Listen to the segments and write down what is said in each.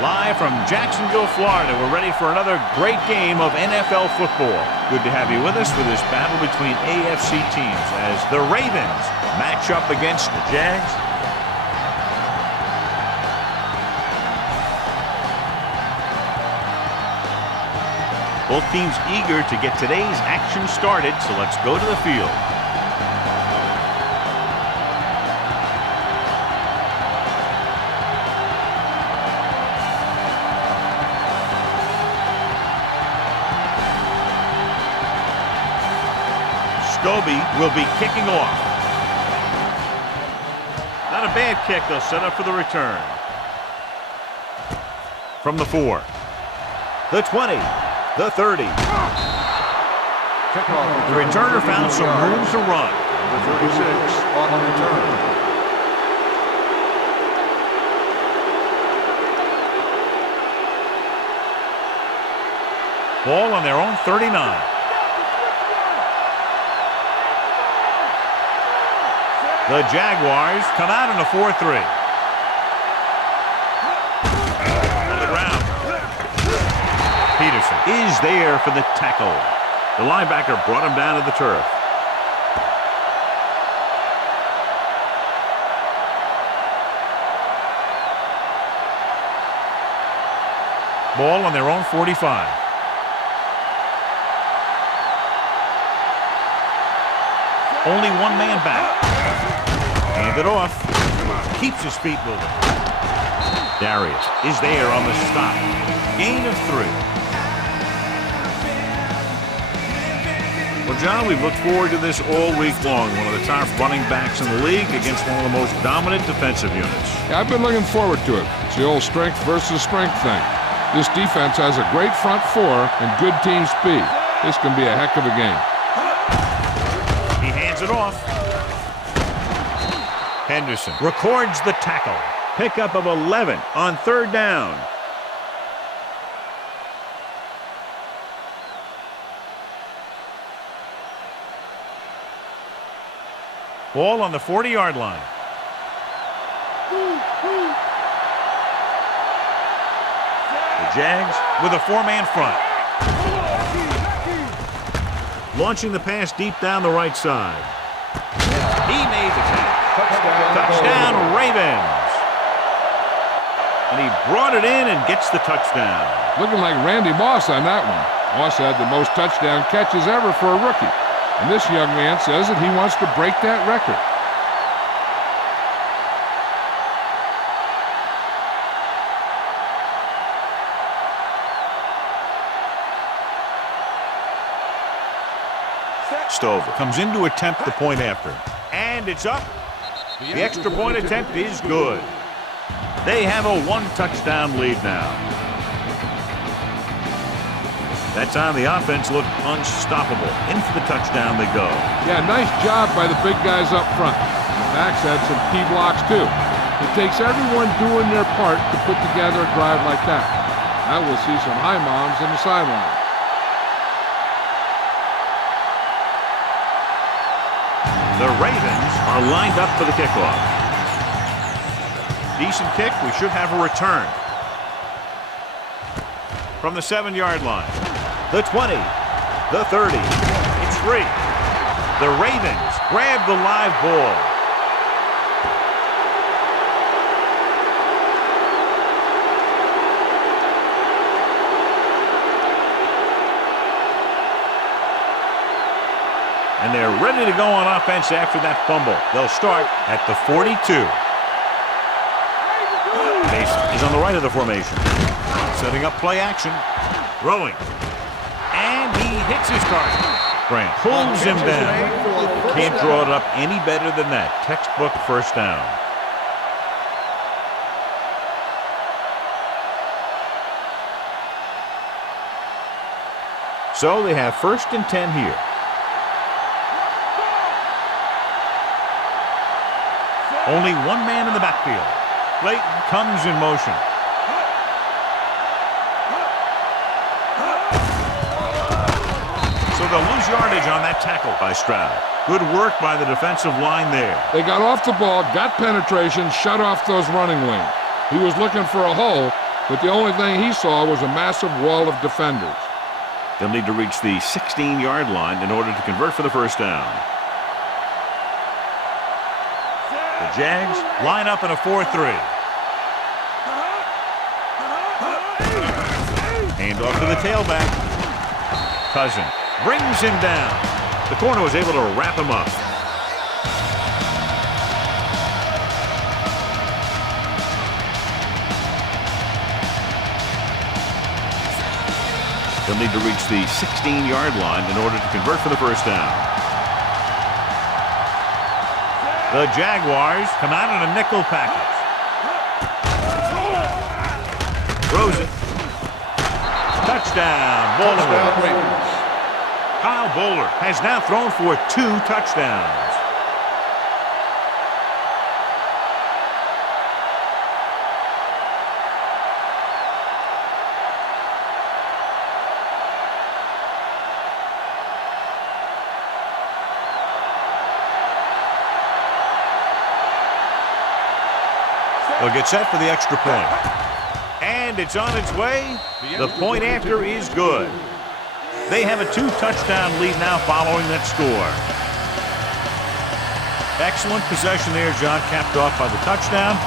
Live from Jacksonville, Florida, we're ready for another great game of NFL football. Good to have you with us for this battle between AFC teams as the Ravens match up against the Jags. Both teams eager to get today's action started, so let's go to the field. Scobie will be kicking off. Not a bad kick. They'll set up for the return. From the 4. The 20. The 30. The returner found some room to run. Number 36 on the return. Ball on their own 39. The Jaguars come out in a 4-3. On the ground. Peterson is there for the tackle. The linebacker brought him down to the turf. Ball on their own 45. Only one man back. Hand it off. Keeps his feet moving. Darius is there on the stop. Gain of 3. Well, John, we've looked forward to this all week long. One of the top running backs in the league against one of the most dominant defensive units. Yeah, I've been looking forward to it. It's the old strength versus strength thing. This defense has a great front 4 and good team speed. This can be a heck of a game. He hands it off. Henderson records the tackle. Pickup of 11 on 3rd down. Ball on the 40-yard line. The Jags with a 4-man front. Launching the pass deep down the right side. He made the catch. Touchdown, Ravens. And he brought it in and gets the touchdown. Looking like Randy Moss on that one. Moss had the most touchdown catches ever for a rookie. And this young man says that he wants to break that record. Stover comes in to attempt the point after. And it's up. The extra point attempt is good. They have a 1-touchdown lead now. That time the offense looked unstoppable. In for the touchdown they go. Yeah, nice job by the big guys up front. The backs had some key blocks too. It takes everyone doing their part to put together a drive like that. Now we'll see some high moms in the sideline. The Ravens are lined up for the kickoff. Decent kick. We should have a return. From the 7-yard line. The 20. The 30. It's free. The Ravens grab the live ball. And they're ready to go on offense after that fumble. They'll start at the 42. Mason is on the right of the formation. Setting up play action. Throwing. And he hits his target. Grant pulls him down. Can't draw it up any better than that. Textbook first down. So they have 1st and 10 here. Only one man in the backfield. Clayton comes in motion. So they'll lose yardage on that tackle by Stroud. Good work by the defensive line there. They got off the ball, got penetration, shut off those running lanes. He was looking for a hole, but the only thing he saw was a massive wall of defenders. They'll need to reach the 16-yard line in order to convert for the first down. The Jags line up in a 4-3. Hand off to the tailback. Cousin brings him down. The corner was able to wrap him up. They'll need to reach the 16-yard line in order to convert for the first down. The Jaguars come out in a nickel package. Throws it. Touchdown, Baltimore. Kyle Bowler has now thrown for 2 touchdowns. They'll get set for the extra point. And it's on its way. The point after is good. They have a 2-touchdown lead now following that score. Excellent possession there, John, capped off by the touchdown.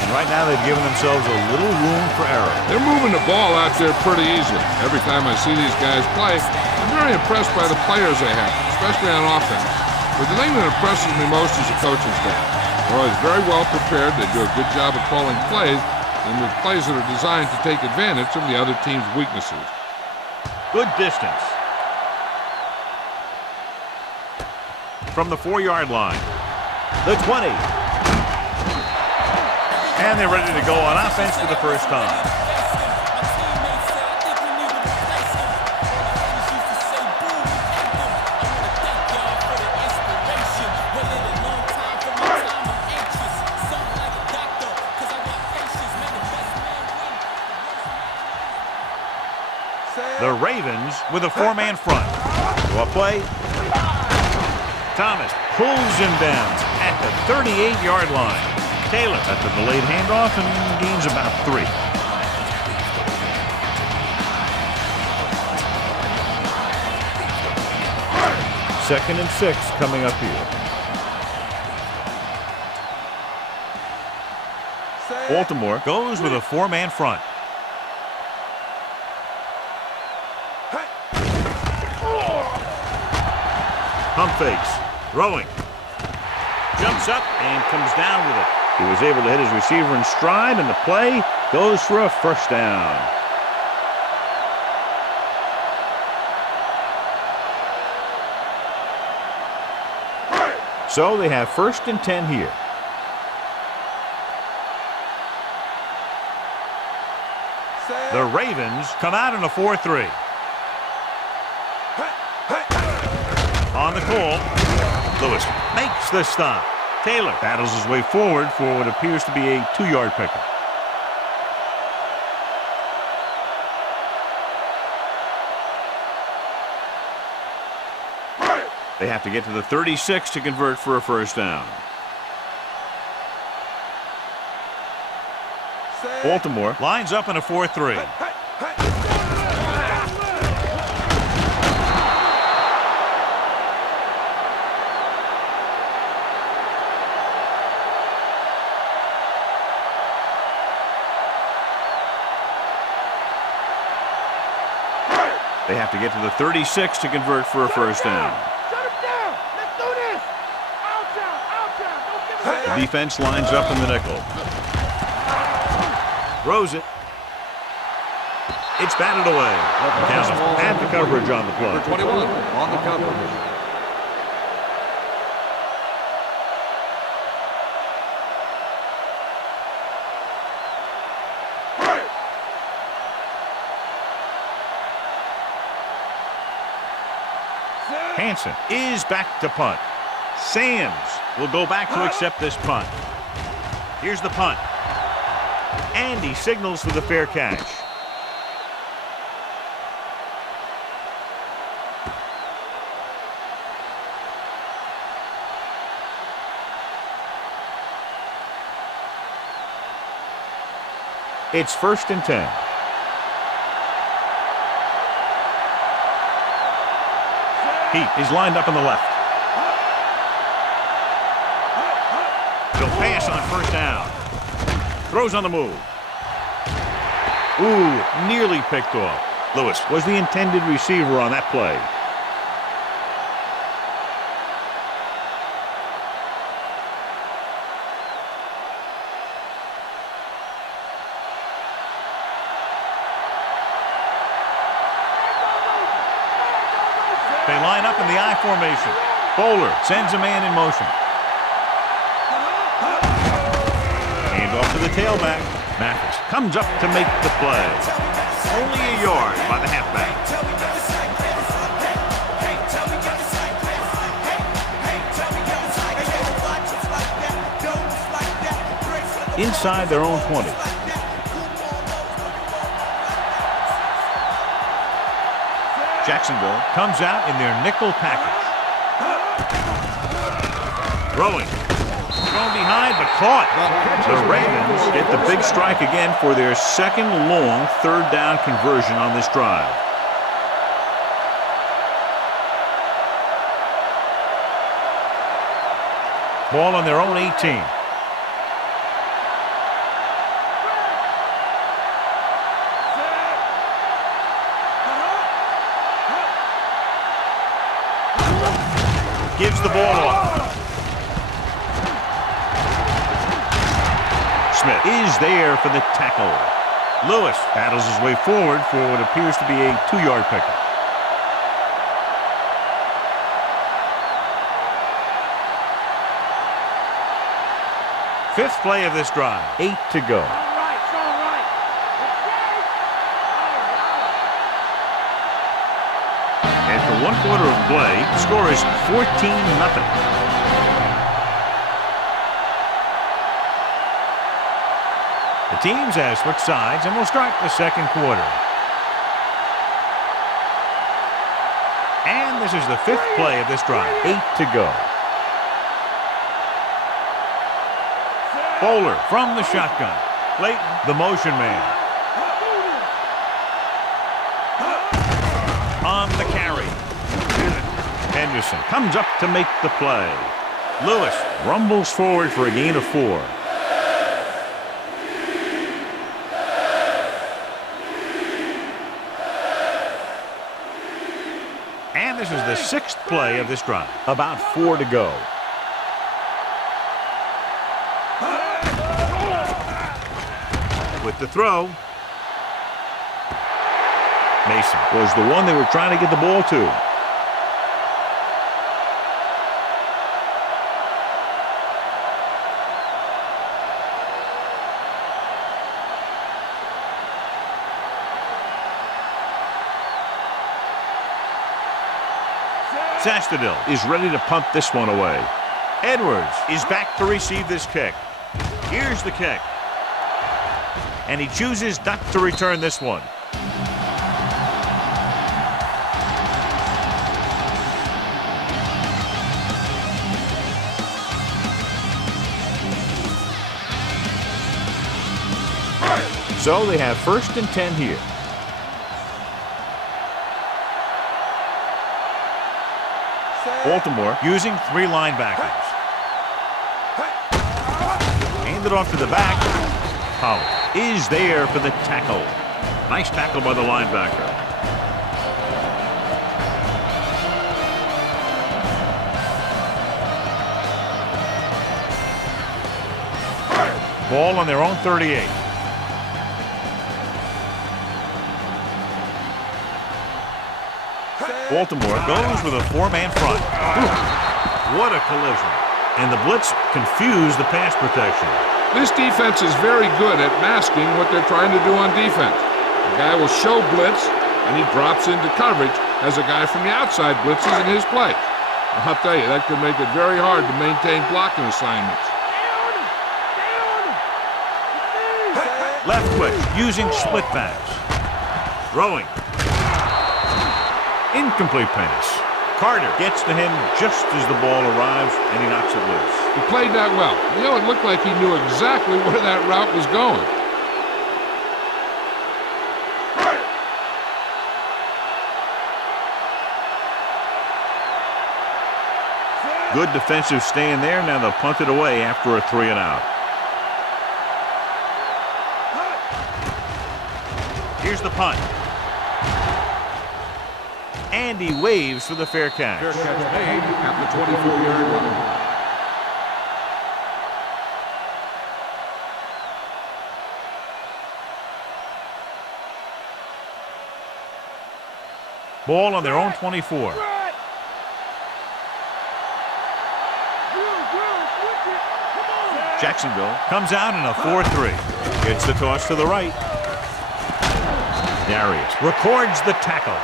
And right now they've given themselves a little room for error. They're moving the ball out there pretty easily. Every time I see these guys play, I'm very impressed by the players they have, especially on offense. But the thing that impresses me most is the coaching staff. They're always very well prepared. They do a good job of calling plays, and with plays that are designed to take advantage of the other team's weaknesses. Good distance. From the 4-yard line. The 20. And they're ready to go on offense for the first time. The Ravens with a 4-man front. To a play. Thomas pulls him down at the 38-yard line. Taylor at the delayed handoff and gains about 3. Second and 6 coming up here. Baltimore goes with a 4-man front. Pump fakes. Throwing. Jumps up and comes down with it. He was able to hit his receiver in stride, and the play goes for a first down. So they have 1st and 10 here. The Ravens come out in a 4-3. On the call, Lewis makes the stop. Taylor battles his way forward for what appears to be a 2-yard pickup. They have to get to the 36 to convert for a first down. Baltimore lines up in a 4-3. They have to get to the 36 to convert for a first down. Shut him down. Let's do this. Out. The defense lines up in the nickel. Throws it. It's batted away. Counts at the coverage on the play. 21 on the coverage. Hansen is back to punt. Sands will go back to accept this punt. Here's the punt. And he signals for the fair catch. It's 1st and 10. Heat is lined up on the left. He'll pass on 1st down. Throws on the move. Ooh, nearly picked off. Lewis was the intended receiver on that play. They line up in the I formation. Bowler sends a man in motion. Hand off to the tailback. Mathis comes up to make the play. Only a yard by the halfback. Inside their own 20. Jacksonville comes out in their nickel package. Throwing. Thrown behind, but caught. The Ravens get the big strike again for their second long 3rd down conversion on this drive. Ball on their own 18. Gives the ball off. Smith is there for the tackle. Lewis battles his way forward for what appears to be a 2-yard pickup. Fifth play of this drive. 8 to go. After 1 quarter of play, the score is 14-0. The teams have switched sides and will start the 2nd quarter. And this is the 5th play of this drive. 8 to go. Bowler from the shotgun. Layton, the motion man. On the carry. Henderson comes up to make the play. Lewis rumbles forward for a gain of 4. And this is the 6th play of this drive. About 4 to go. With the throw. Mason was the one they were trying to get the ball to. Sastadil is ready to punt this one away. Edwards is back to receive this kick. Here's the kick. And he chooses not to return this one. So they have 1st and 10 here. Baltimore using 3 linebackers. Handed off to the back. Powell is there for the tackle. Nice tackle by the linebacker. Ball on their own 38. Baltimore goes with a 4-man front. Ooh, what a collision. And the blitz confused the pass protection. This defense is very good at masking what they're trying to do on defense. The guy will show blitz, and he drops into coverage as a guy from the outside blitzes in his place. I'll tell you, that could make it very hard to maintain blocking assignments. Left quick using split backs. Throwing. Incomplete pass. Carter gets to him just as the ball arrives, and he knocks it loose. He played that well. You know, it looked like he knew exactly where that route was going. Good defensive stand there. Now they'll punt it away after a 3-and-out. Here's the punt. And he waves for the fair catch. Fair catch made at the 24-yard line. Ball on their own 24. Jacksonville comes out in a 4-3. Gets the toss to the right. Darius records the tackle.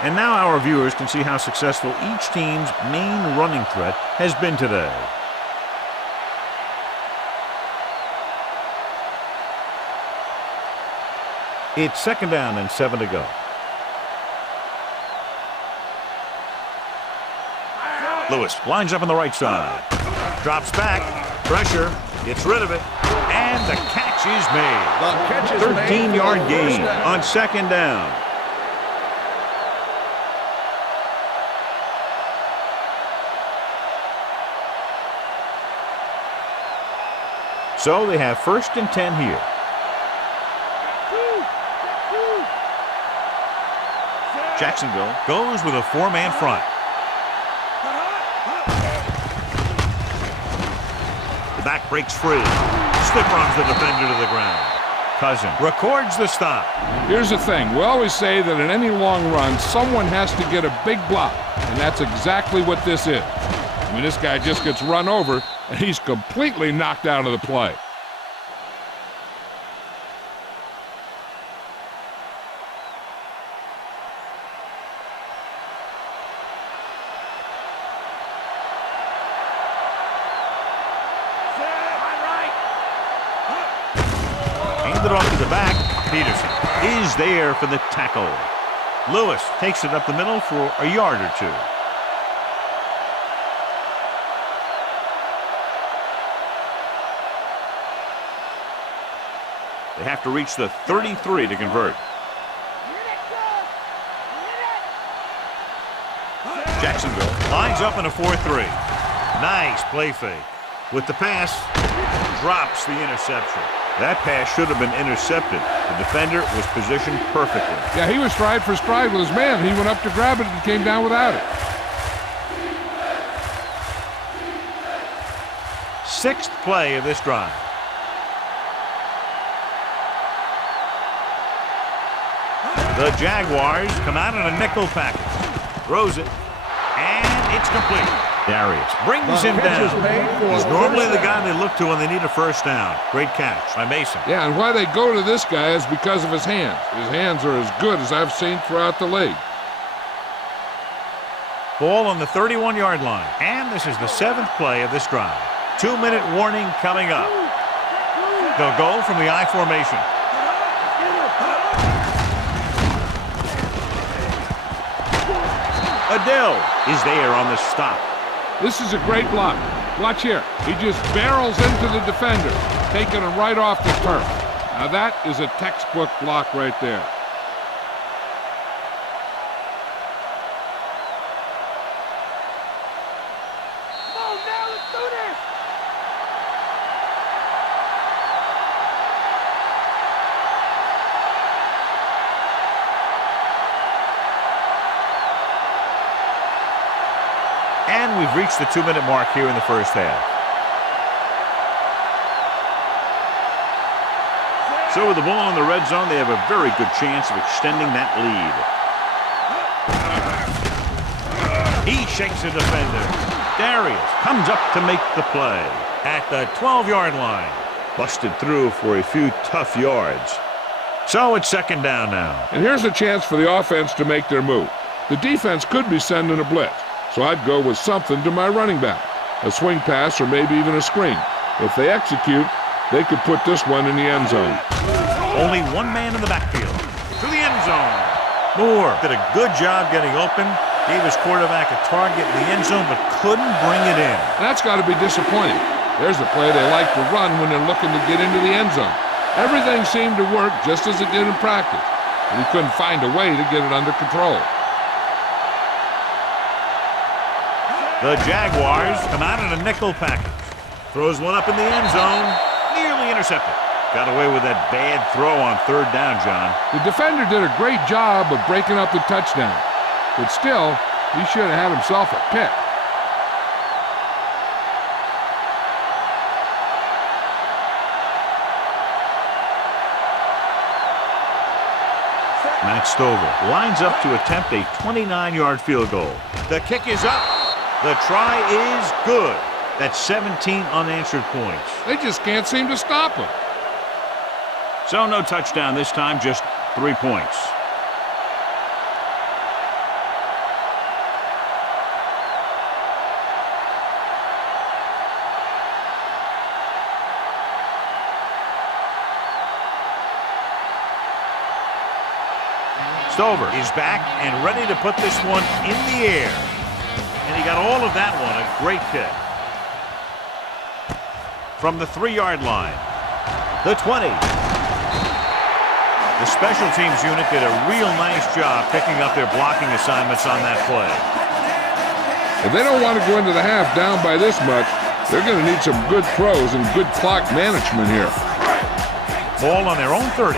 And now our viewers can see how successful each team's main running threat has been today. It's 2nd down and 7 to go. Lewis lines up on the right side. Drops back. Pressure. Gets rid of it. And the catch is made. 13-yard gain on 2nd down. So they have 1st and 10 here. Jacksonville goes with a 4-man front. The back breaks free. Stiff arms the defender to the ground. Cousin records the stop. Here's the thing. We always say that in any long run, someone has to get a big block, and that's exactly what this is. I mean, this guy just gets run over, and he's completely knocked out of the play. It off to the back. Peterson is there for the tackle. Lewis takes it up the middle for a yard or 2. They have to reach the 33 to convert. Jacksonville lines up in a 4-3. Nice play fake. With the pass, drops the interception. That pass should have been intercepted. The defender was positioned perfectly. Yeah, he was stride for stride with his man. He went up to grab it and came down without it. 6th play of this drive. The Jaguars come out in a nickel package. Throws it. And it's complete. Darius brings him down. He's normally the guy they look to when they need a 1st down. Great catch by Mason. Yeah, and why they go to this guy is because of his hands. His hands are as good as I've seen throughout the league. Ball on the 31-yard line. And this is the 7th play of this drive. 2-minute warning coming up. They'll go from the I formation. Adele is there on the stop. This is a great block. Watch here. He just barrels into the defender, taking him right off the turf. Now that is a textbook block right there. Come on now, let's do this! And we've reached the 2-minute mark here in the 1st half. So with the ball in the red zone, they have a very good chance of extending that lead. He shakes the defender. Darius comes up to make the play at the 12-yard line. Busted through for a few tough yards. So it's 2nd down now. And here's a chance for the offense to make their move. The defense could be sending a blitz. So I'd go with something to my running back, a swing pass or maybe even a screen. If they execute, they could put this one in the end zone. Only one man in the backfield. To the end zone. Moore did a good job getting open, gave his quarterback a target in the end zone, but couldn't bring it in. That's got to be disappointing. There's the play they like to run when they're looking to get into the end zone. Everything seemed to work just as it did in practice, and he couldn't find a way to get it under control. The Jaguars come out in a nickel package. Throws one up in the end zone. Nearly intercepted. Got away with that bad throw on third down, John. The defender did a great job of breaking up the touchdown. But still, he should have had himself a pick. Matt Stover lines up to attempt a 29-yard field goal. The kick is up. The try is good. That's 17 unanswered points. They just can't seem to stop him. So no touchdown this time, just 3 points. Stover is back and ready to put this one in the air. And he got all of that one, a great kick. From the 3-yard line, the 20. The special teams unit did a real nice job picking up their blocking assignments on that play. If they don't want to go into the half down by this much, they're going to need some good throws and good clock management here. Ball on their own 30.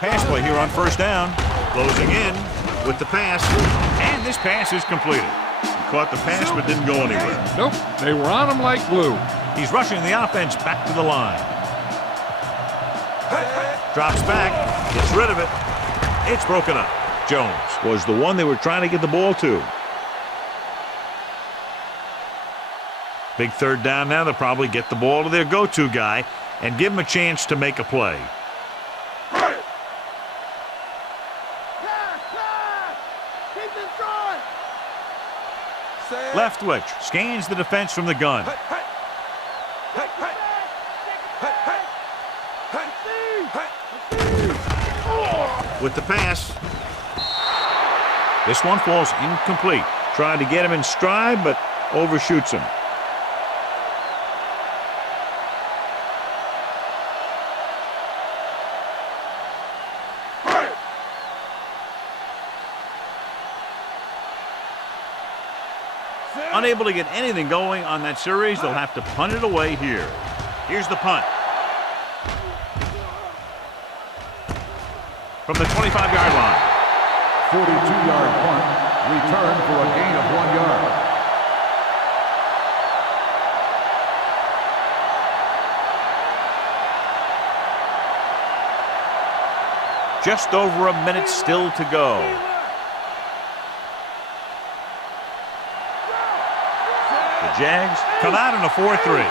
Pass play here on first down. Closing in with the pass. And this pass is completed. He caught the pass but didn't go anywhere. Nope, they were on him like glue. He's rushing the offense back to the line. Drops back, gets rid of it. It's broken up. Jones was the one they were trying to get the ball to. Big third down now. They'll probably get the ball to their go-to guy and give him a chance to make a play. Leftwich scans the defense from the gun. With the pass. This one falls incomplete. Tried to get him in stride, but overshoots him. Unable to get anything going on that series, they'll have to punt it away here. Here's the punt. From the 25-yard line. 42-yard punt. Return for a gain of 1 yard. Just over a minute still to go. The Jags come out in a 4-3.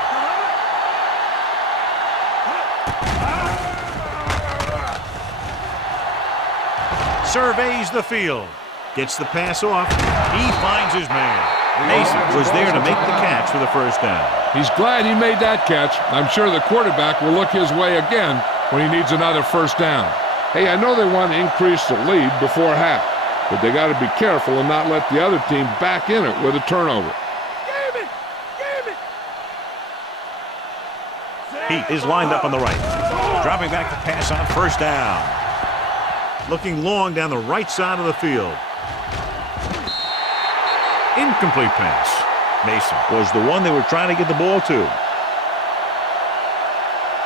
Surveys the field. Gets the pass off. He finds his man. Mason was there to make the catch for the first down. He's glad he made that catch. I'm sure the quarterback will look his way again when he needs another first down. Hey, I know they want to increase the lead before half, but they got to be careful and not let the other team back in it with a turnover. Heat is lined up on the right. Dropping back to pass on first down. Looking long down the right side of the field. Incomplete pass. Mason was the one they were trying to get the ball to.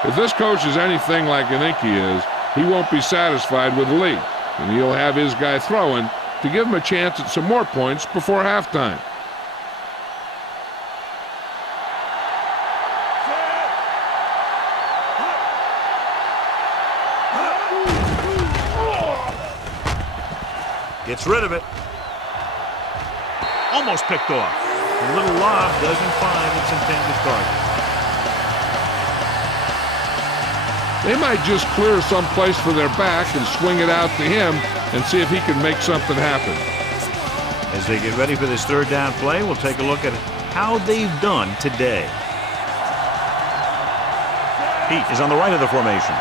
If this coach is anything like I think he is, he won't be satisfied with the lead, and he'll have his guy throwing to give him a chance at some more points before halftime. Gets rid of it. Almost picked off. The little lob doesn't find its intended target. They might just clear some place for their back and swing it out to him and see if he can make something happen. As they get ready for this third down play, we'll take a look at how they've done today. Pete is on the right of the formation.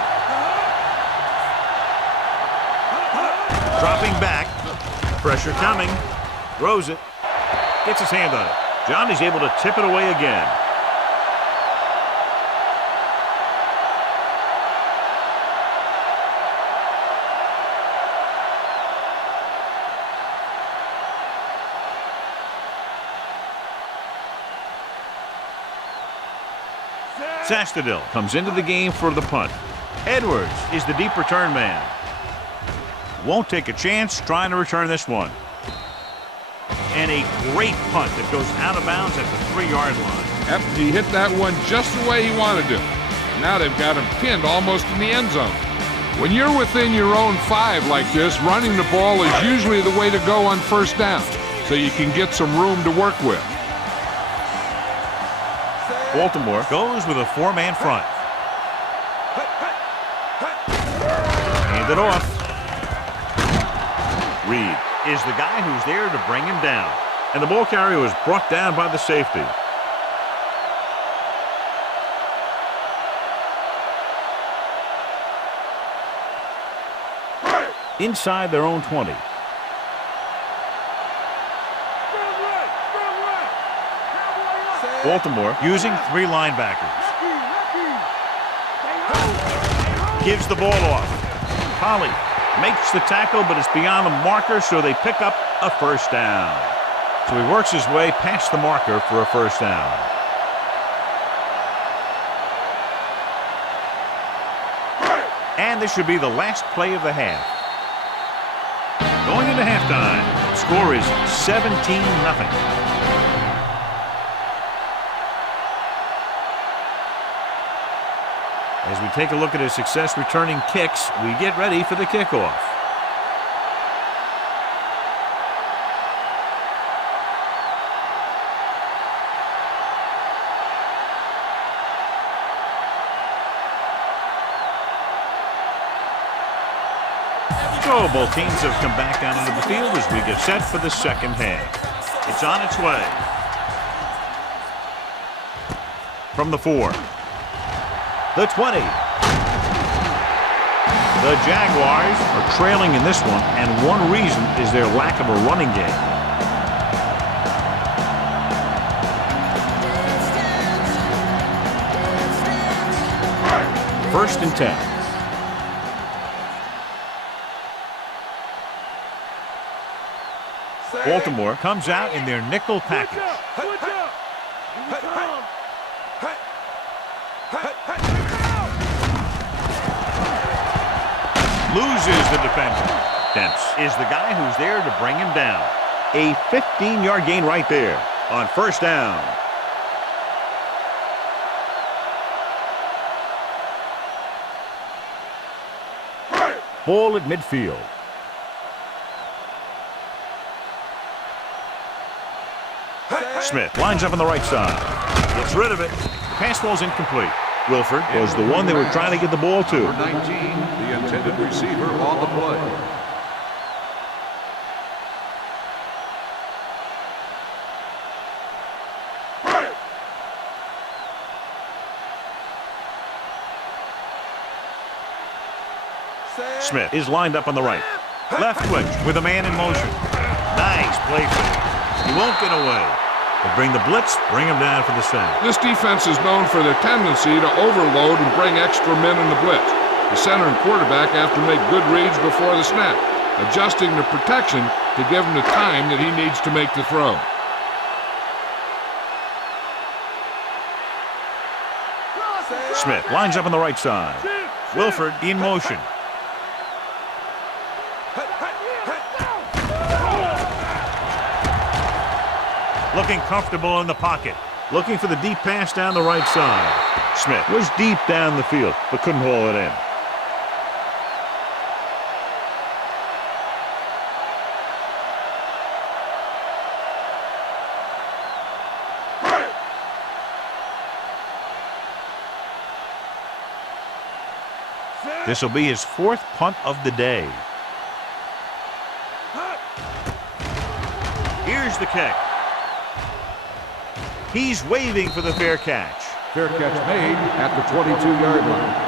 Dropping back. Pressure coming. Throws it. Gets his hand on it. Johnny's able to tip it away again. Sastadil comes into the game for the punt. Edwards is the deep return man. Won't take a chance trying to return this one. And a great punt that goes out of bounds at the 3-yard line. Yep, he hit that one just the way he wanted to. Now they've got him pinned almost in the end zone. When you're within your own 5 like this, running the ball is usually the way to go on first down, so you can get some room to work with. Baltimore goes with a 4-man front. Hand it off. Reed is the guy who's there to bring him down. And the ball carrier was brought down by the safety. Inside their own 20. Baltimore using 3 linebackers. Gives the ball off. Polly makes the tackle, but it's beyond the marker, so they pick up a first down. So he works his way past the marker for a first down. And this should be the last play of the half. Going into halftime, score is 17-0. As we take a look at his success returning kicks, we get ready for the kickoff. So both teams have come back down into the field as we get set for the second half. It's on its way. From the 4. The 20. The Jaguars are trailing in this one, and one reason is their lack of a running game. First and 10. Baltimore comes out in their nickel package. Loses the defender. Dempsey is the guy who's there to bring him down. A 15-yard gain right there on first down. Ball at midfield. Smith lines up on the right side. Gets rid of it. Pass ball's incomplete. Wilford was the one they were trying to get the ball to. Number 19, the intended receiver on the play. Smith is lined up on the right. Left twitch with a man in motion. Nice play fake. He won't get away. They bring the blitz, bring him down for the sack. This defense is known for their tendency to overload and bring extra men in the blitz. The center and quarterback have to make good reads before the snap, adjusting the protection to give him the time that he needs to make the throw. Smith lines up on the right side. Wilford in motion. Looking comfortable in the pocket. Looking for the deep pass down the right side. Smith was deep down the field, but couldn't haul it in. This will be his 4th punt of the day. Here's the kick. He's waving for the fair catch. Fair catch made at the 22-yard line.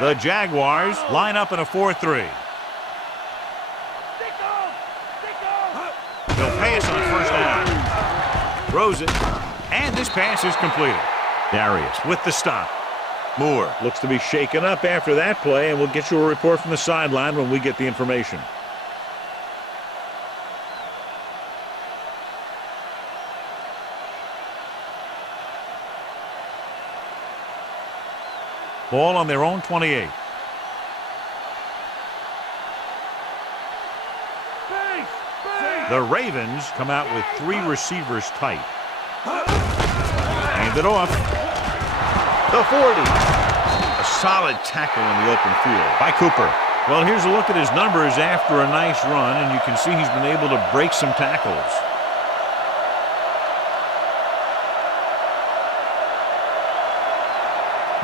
The Jaguars line up in a 4-3. They'll pass on first down. Throws it, and this pass is completed. Darius with the stop. Moore looks to be shaken up after that play, and we'll get you a report from the sideline when we get the information. Ball on their own 28. The Ravens come out with 3 receivers tight. Hand it off. The 40. A solid tackle in the open field by Cooper. Well, here's a look at his numbers after a nice run, and you can see he's been able to break some tackles.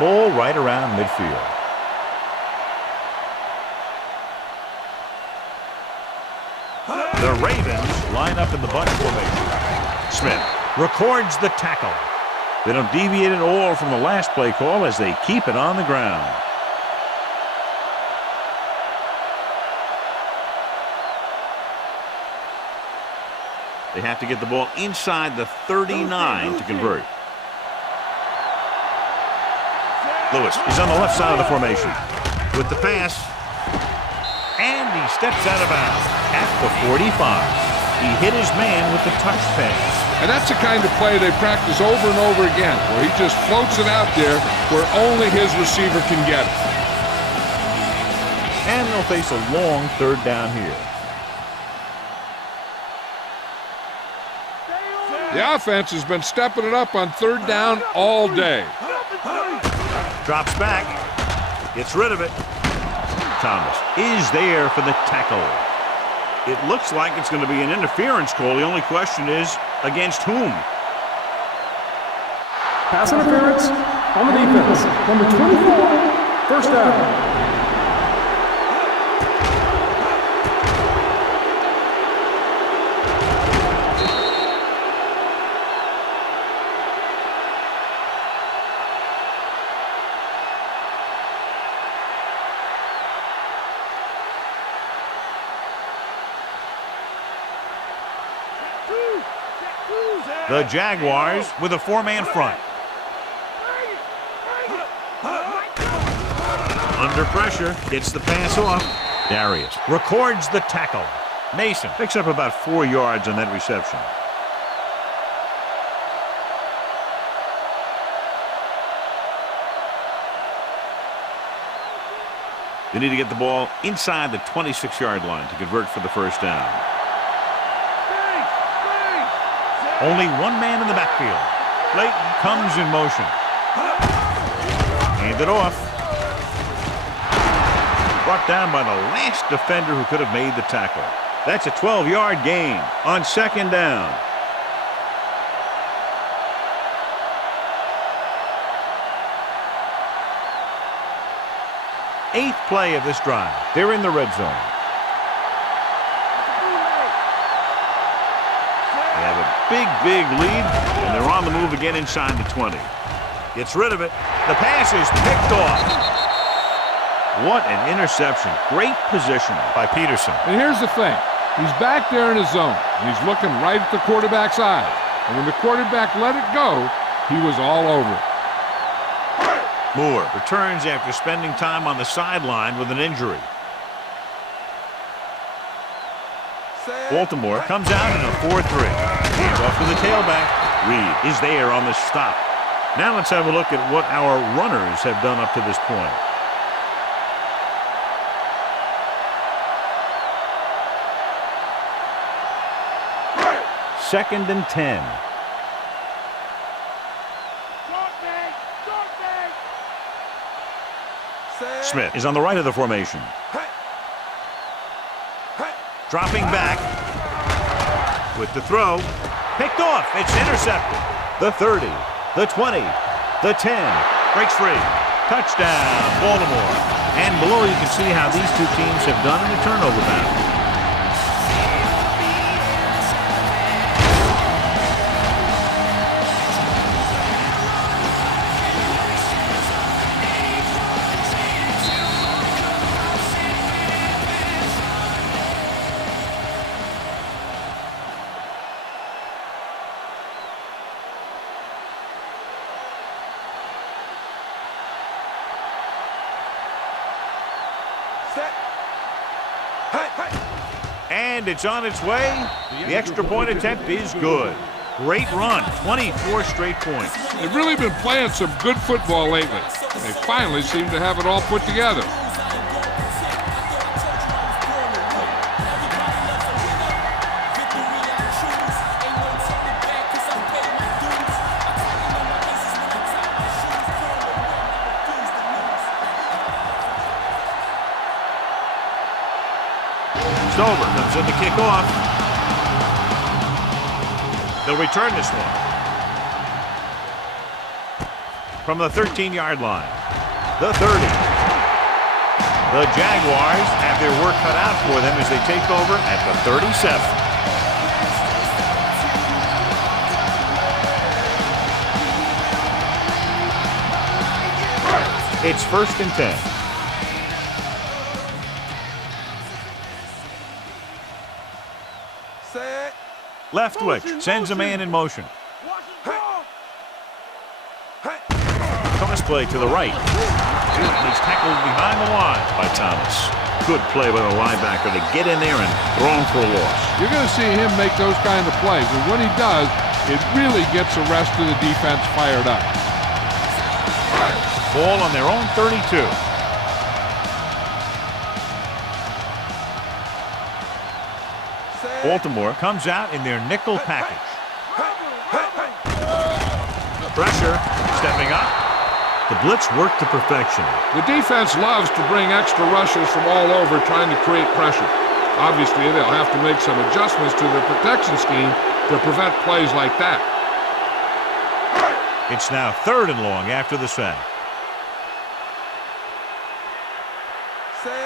Ball right around midfield. The Ravens line up in the bunch formation. Smith records the tackle. They don't deviate at all from the last play call as they keep it on the ground. They have to get the ball inside the 39 to convert. Lewis is on the left side of the formation with the pass. And he steps out of bounds at the 45. He hit his man with the touch pass. And that's the kind of play they practice over and over again, where he just floats it out there where only his receiver can get it. And they'll face a long 3rd down here. The offense has been stepping it up on 3rd down all day. Drops back. Gets rid of it. Thomas is there for the tackle. It looks like it's going to be an interference call. The only question is, against whom? Pass interference on the defense. Number 24, first down. The Jaguars with a 4-man front. Under pressure, gets the pass off. Darius records the tackle. Mason picks up about 4 yards on that reception. They need to get the ball inside the 26-yard line to convert for the first down. Only 1 man in the backfield. Clayton comes in motion. Hand it off. Brought down by the last defender who could have made the tackle. That's a 12-yard gain on 2nd down. Eighth play of this drive. They're in the red zone. They have a big lead, and they're on the move again inside the 20. Gets rid of it. The pass is picked off. What an interception. Great position by Peterson. And here's the thing. He's back there in his zone. And he's looking right at the quarterback's eyes. And when the quarterback let it go, he was all over it. Moore returns after spending time on the sideline with an injury. Baltimore comes out in a 4-3. Hands off to the tailback. Reed is there on the stop. Now let's have a look at what our runners have done up to this point. Second and 10. Smith is on the right of the formation. Dropping back with the throw. Picked off. It's intercepted. The 30, the 20, the 10. Breaks free. Touchdown, Baltimore. And below you can see how these two teams have done in the turnover battle. And it's on its way. The extra point attempt is good. Great run, 24 straight points. They've really been playing some good football lately. They finally seem to have it all put together. Stover comes in to kick off. They'll return this one from the 13-yard line. The 30. The Jaguars have their work cut out for them as they take over at the 37. It's 1st and 10. Leftwich sends a man in motion. Toss play to the right. And he's tackled behind the line by Thomas. Good play by the linebacker to get in there and throw him for a loss. You're going to see him make those kind of plays, and when he does, it really gets the rest of the defense fired up. Ball on their own 32. Baltimore comes out in their nickel package. Pressure, stepping up. The blitz worked to perfection. The defense loves to bring extra rushers from all over trying to create pressure. Obviously, they'll have to make some adjustments to their protection scheme to prevent plays like that. It's now 3rd and long after the sack.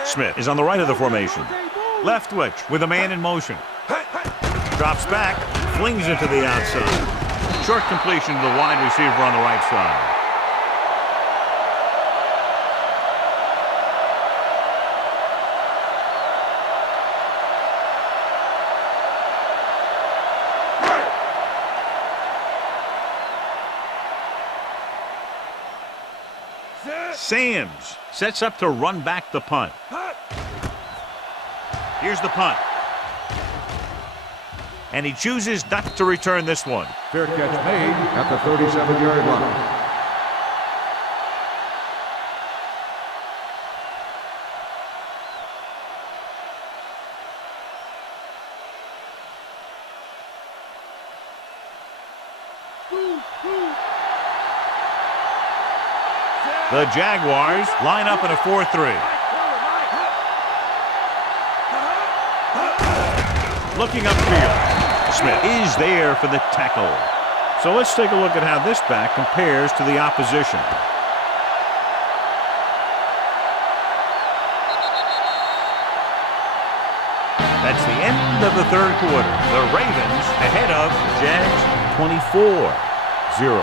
Smith is on the right of the formation. Leftwich with a man in motion. Drops back, flings it to the outside. Short completion to the wide receiver on the right side. Sams sets up to run back the punt. Here's the punt. And he chooses not to return this one. Fair catch made at the 37-yard line. The Jaguars line up in a 4-3. Looking upfield. Smith is there for the tackle. So let's take a look at how this back compares to the opposition. That's the end of the 3rd quarter. The Ravens ahead of Jags 24-0.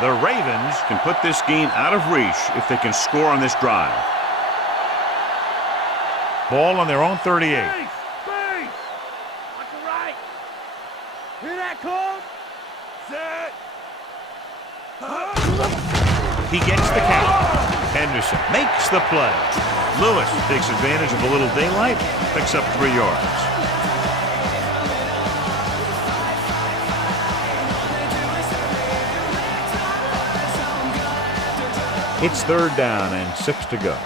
The Ravens can put this game out of reach if they can score on this drive. Ball on their own 38. Space! Watch the right! Hear that call? Set! He gets the count. Henderson makes the play. Lewis takes advantage of a little daylight, picks up 3 yards. It's 3rd down and 6 to go.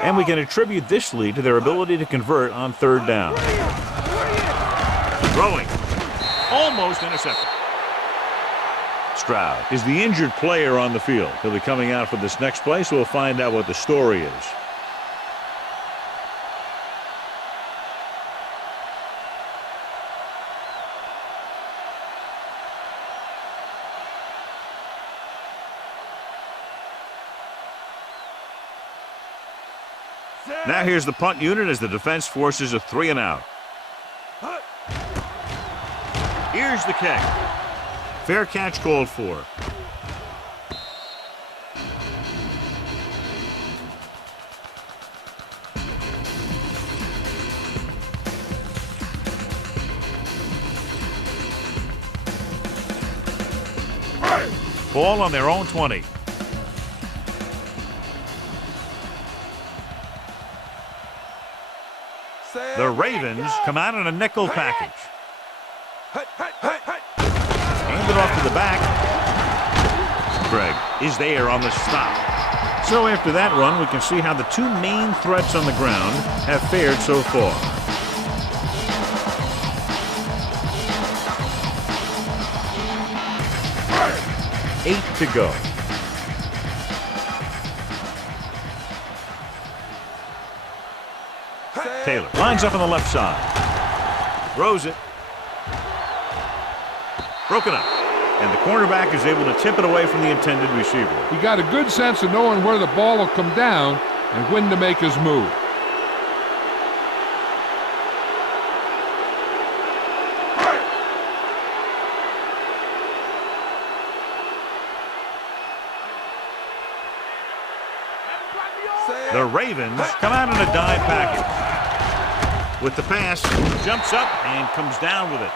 And we can attribute this lead to their ability to convert on 3rd down. Throwing. Almost intercepted. Stroud is the injured player on the field. He'll be coming out for this next play, so we'll find out what the story is. Now here's the punt unit as the defense forces a 3 and out. Here's the kick. Fair catch called for. Ball on their own 20. The Ravens come out in a nickel package. Hand it off to the back. Greg is there on the stop. So after that run, we can see how the two main threats on the ground have fared so far. Eight to go. Taylor lines up on the left side. Throws it. Broken up. And the cornerback is able to tip it away from the intended receiver. He got a good sense of knowing where the ball will come down and when to make his move. The Ravens come out in a dime package. With the pass, jumps up and comes down with it.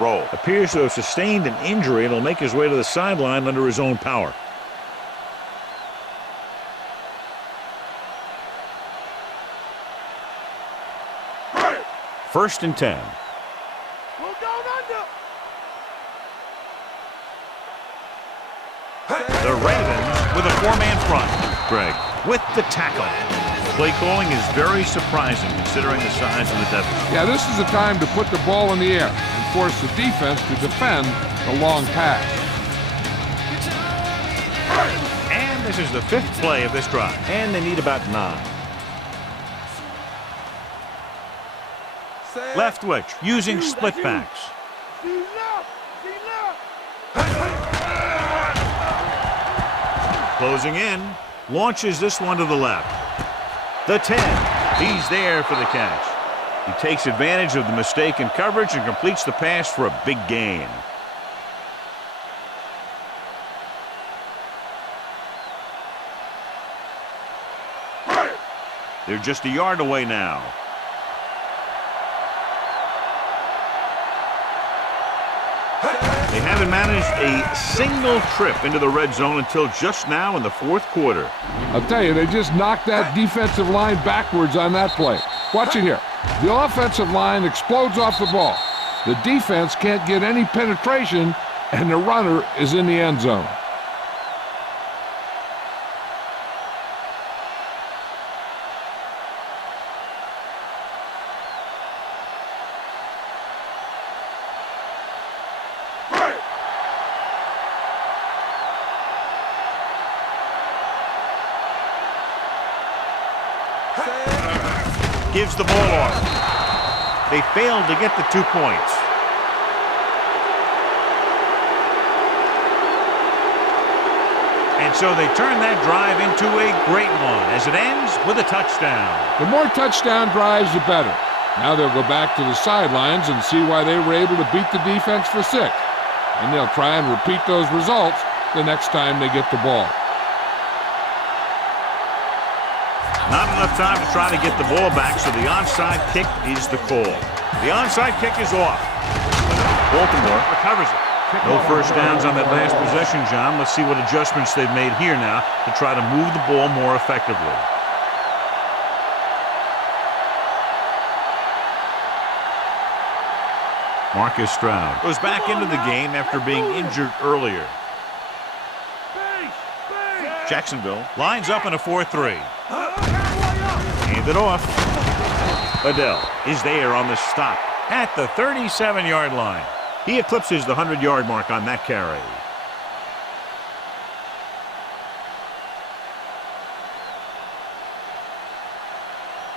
Roll. Appears to have sustained an injury and will make his way to the sideline under his own power. First and 10. We're going under. The Ravens with a four-man front. Greg with the tackle. Play calling is very surprising considering the size of the deficit. Yeah, this is the time to put the ball in the air and force the defense to defend the long pass. And this is the fifth play of this drive. And they need about 9. Left witch using split backs. Closing in. Launches this one to the left. The 10. He's there for the catch. He takes advantage of the mistake in coverage and completes the pass for a big gain. They're just a yard away now. They haven't managed a single trip into the red zone until just now in the fourth quarter. I'll tell you, they just knocked that defensive line backwards on that play. Watch it here. The offensive line explodes off the ball. The defense can't get any penetration, and the runner is in the end zone. Gives the ball off. They failed to get the 2 points. And so they turn that drive into a great one as it ends with a touchdown. The more touchdown drives, the better. Now they'll go back to the sidelines and see why they were able to beat the defense for 6. And they'll try and repeat those results the next time they get the ball. Not enough time to try to get the ball back, so the onside kick is the call. The onside kick is off. Baltimore recovers it. No first downs on that last possession, John. Let's see what adjustments they've made here now to try to move the ball more effectively. Marcus Stroud goes back into the game after being injured earlier. Jacksonville lines up in a 4-3. Hand it off. Adele is there on the stop at the 37-yard line. He eclipses the 100-yard mark on that carry.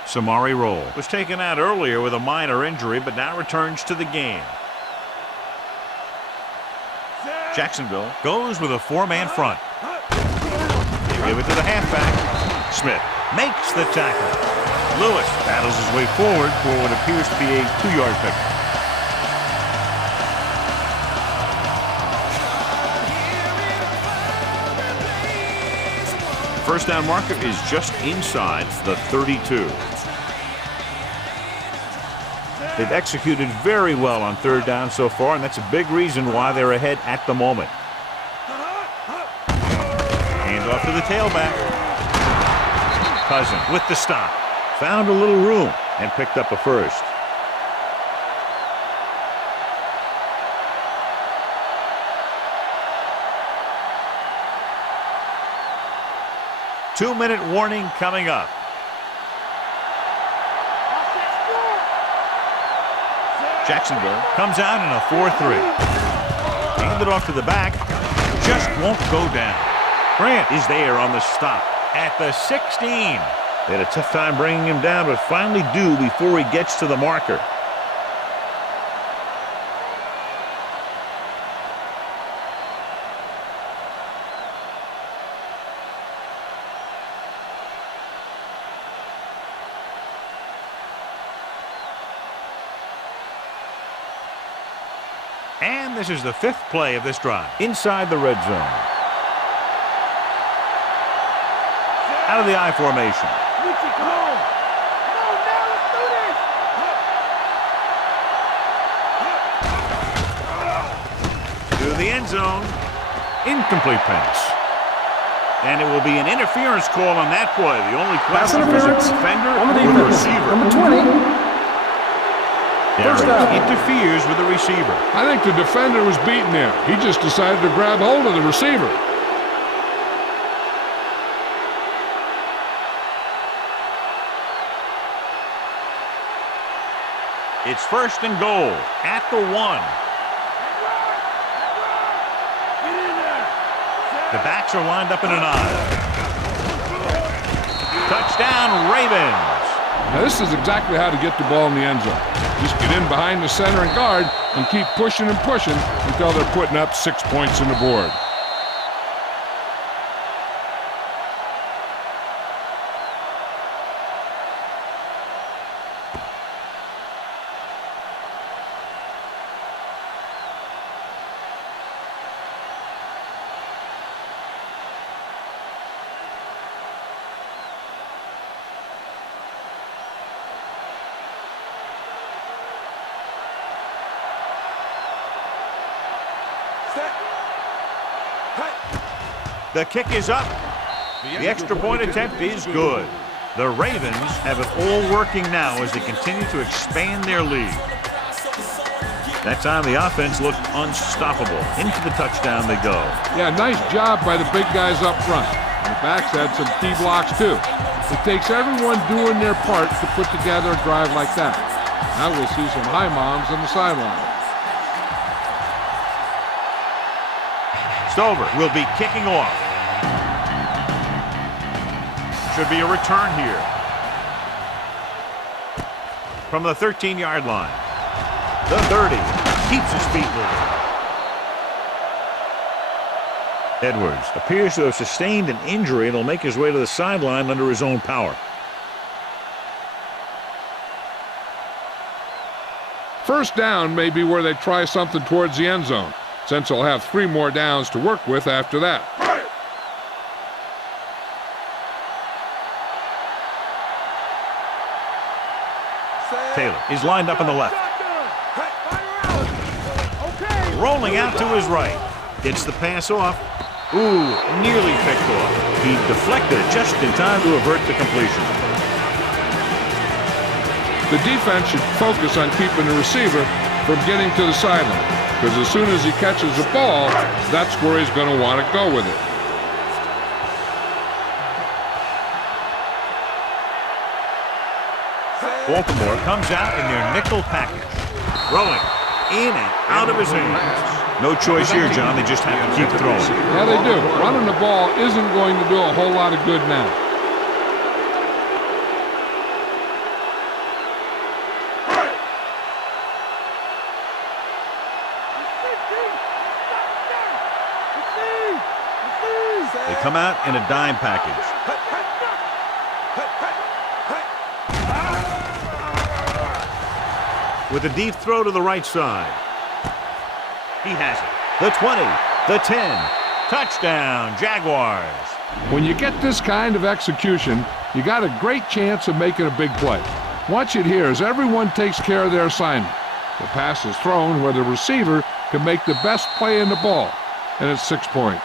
Samari Roll was taken out earlier with a minor injury, but now returns to the game. Jacksonville goes with a four-man front. They give it to the halfback. Smith makes the tackle. Lewis battles his way forward for what appears to be a 2-yard pickup. First down marker is just inside the 32. They've executed very well on third down so far, and that's a big reason why they're ahead at the moment. off to the tailback. Cousins with the stop. Found a little room and picked up a first. Two-minute warning coming up. Jacksonville comes out in a 4-3. Handed off to the back. Just won't go down. Grant is there on the stop at the 16. They had a tough time bringing him down, but finally do before he gets to the marker. And this is the fifth play of this drive. Inside the red zone. Out of the I formation. To the end zone. Incomplete pass. And it will be an interference call on that play. The only question is a defender or the receiver. Number 20. First down. Interferes with the receiver. I think the defender was beaten there. He just decided to grab hold of the receiver. It's first and goal at the 1. The backs are lined up in an I. Touchdown, Ravens. Now this is exactly how to get the ball in the end zone. Just get in behind the center and guard and keep pushing and pushing until they're putting up 6 points on the board. The kick is up. The extra point attempt is good. The Ravens have it all working now as they continue to expand their lead. That time the offense looked unstoppable. Into the touchdown they go. Yeah, nice job by the big guys up front. And the backs had some key blocks too. It takes everyone doing their part to put together a drive like that. Now we'll see some high moms on the sideline. Stover will be kicking off. Should be a return here. From the 13-yard line. The 30 keeps his feet moving. Edwards appears to have sustained an injury and will make his way to the sideline under his own power. First down may be where they try something towards the end zone, since they'll have 3 more downs to work with after that. Taylor is lined up on the left. Rolling out to his right. Gets the pass off. Ooh, nearly picked off. He deflected it just in time to avert the completion. The defense should focus on keeping the receiver from getting to the sideline, because as soon as he catches the ball, that's where he's going to want to go with it. Baltimore comes out in their nickel package. Throwing in and out of his hands. No choice here, John. They just have to keep throwing. Yeah, they do. Running the ball isn't going to do a whole lot of good now. They come out in a dime package. With a deep throw to the right side. He has it. The 20, the 10. Touchdown, Jaguars. When you get this kind of execution, you got a great chance of making a big play. Watch it here as everyone takes care of their assignment. The pass is thrown where the receiver can make the best play in the ball, and it's 6 points.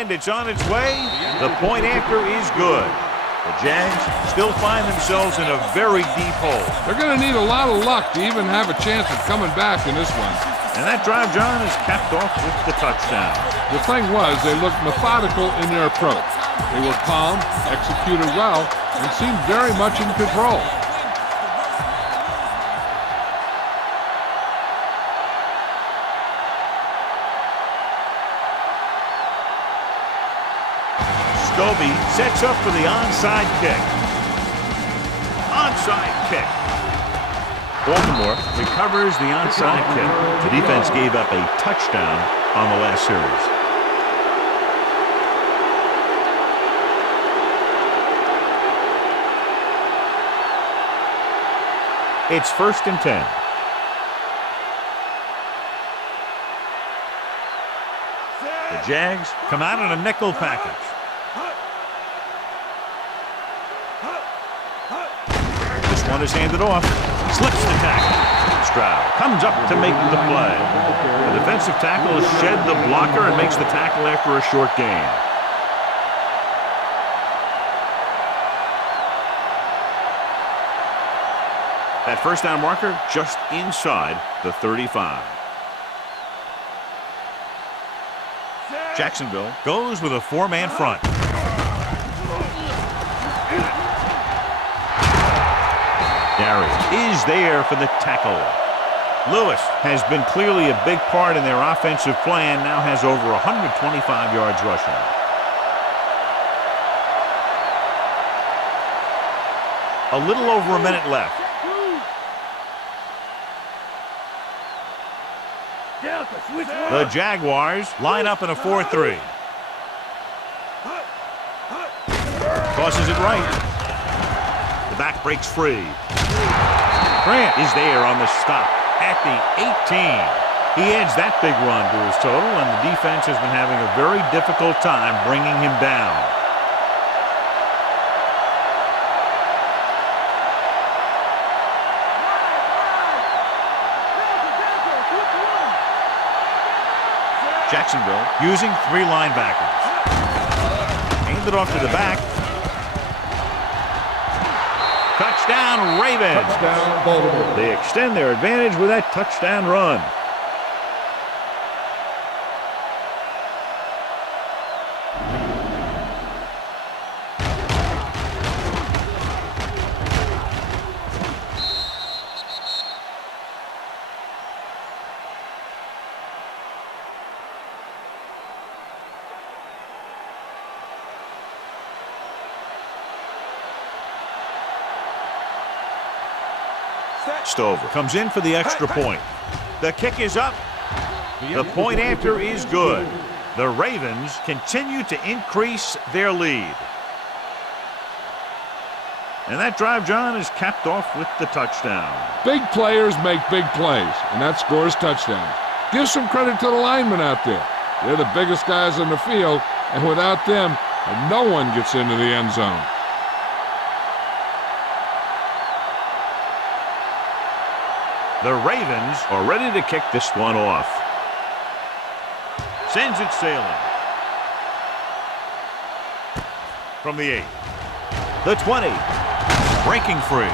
And it's on its way. The point after is good. The Jags still find themselves in a very deep hole. They're going to need a lot of luck to even have a chance of coming back in this one. And that drive, John, is capped off with the touchdown. The thing was, they looked methodical in their approach. They were calm, executed well, and seemed very much in control. Scobie sets up for the onside kick. Onside kick. Baltimore recovers the onside kick. The defense gave up a touchdown on the last series. It's 1st and 10. The Jags come out in a nickel package. This one is handed off. Slips the tackle. Stroud comes up to make the play. The defensive tackle has shed the blocker and makes the tackle after a short gain. That first down marker just inside the 35. Jacksonville goes with a 4-man front. Darius is there for the tackle. Lewis has been clearly a big part in their offensive plan, now has over 125 yards rushing. A little over a minute left. The Jaguars line up in a 4-3. Tosses it right. The back breaks free. Grant is there on the stop at the 18. He adds that big run to his total, and the defense has been having a very difficult time bringing him down. Jacksonville using 3 linebackers. Handed off to the back. Touchdown, Ravens. Touchdown, Baltimore. They extend their advantage with that touchdown run. Stover comes in for the extra point. The kick is up. The point after is good. The Ravens continue to increase their lead. And that drive, John, is capped off with the touchdown. Big players make big plays, and that scores touchdowns. Give some credit to the linemen out there. They're the biggest guys on the field, and without them, no one gets into the end zone. The Ravens are ready to kick this one off. Sends it sailing. From the 8. The 20. Breaking free.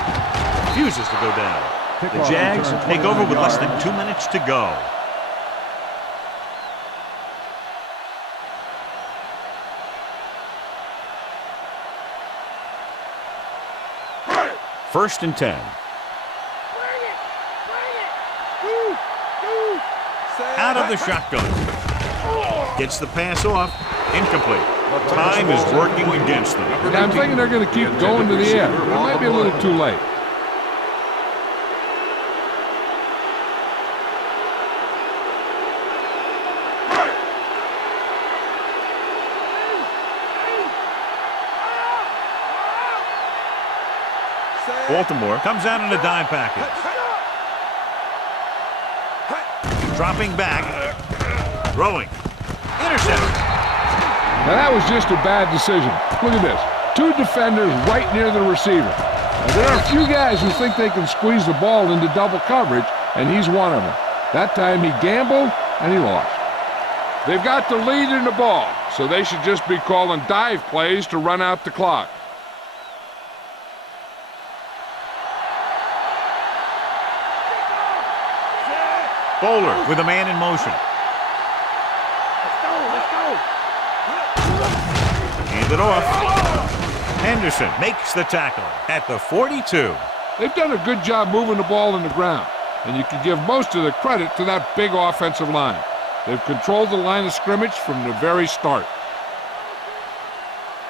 Refuses to go down. The Jags take over with less than 2 minutes to go. First and 10. Out of the shotgun. Gets the pass off. Incomplete. Time is working against them. Yeah, I'm thinking they're going to keep going to the air. It might be a little too late. Baltimore comes out in a dime package. Dropping back. Throwing. Intercepted. Now that was just a bad decision. Look at this. 2 defenders right near the receiver. Now, there are a few guys who think they can squeeze the ball into double coverage, and he's one of them. That time he gambled, and he lost. They've got the lead in the ball. so they should just be calling dive plays to run out the clock. Bowler with a man in motion. Hand it off. Henderson makes the tackle at the 42. They've done a good job moving the ball in the ground, and you can give most of the credit to that big offensive line. They've controlled the line of scrimmage from the very start.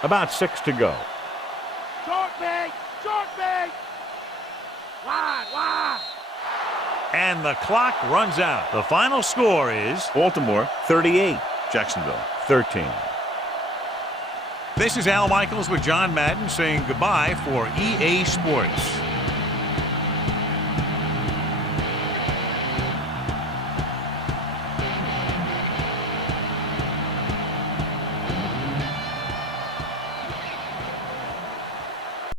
About 6 to go. Short big! Short big! Wide, wide! And the clock runs out. The final score is Baltimore 38, Jacksonville 13. This is Al Michaels with John Madden saying goodbye for EA Sports.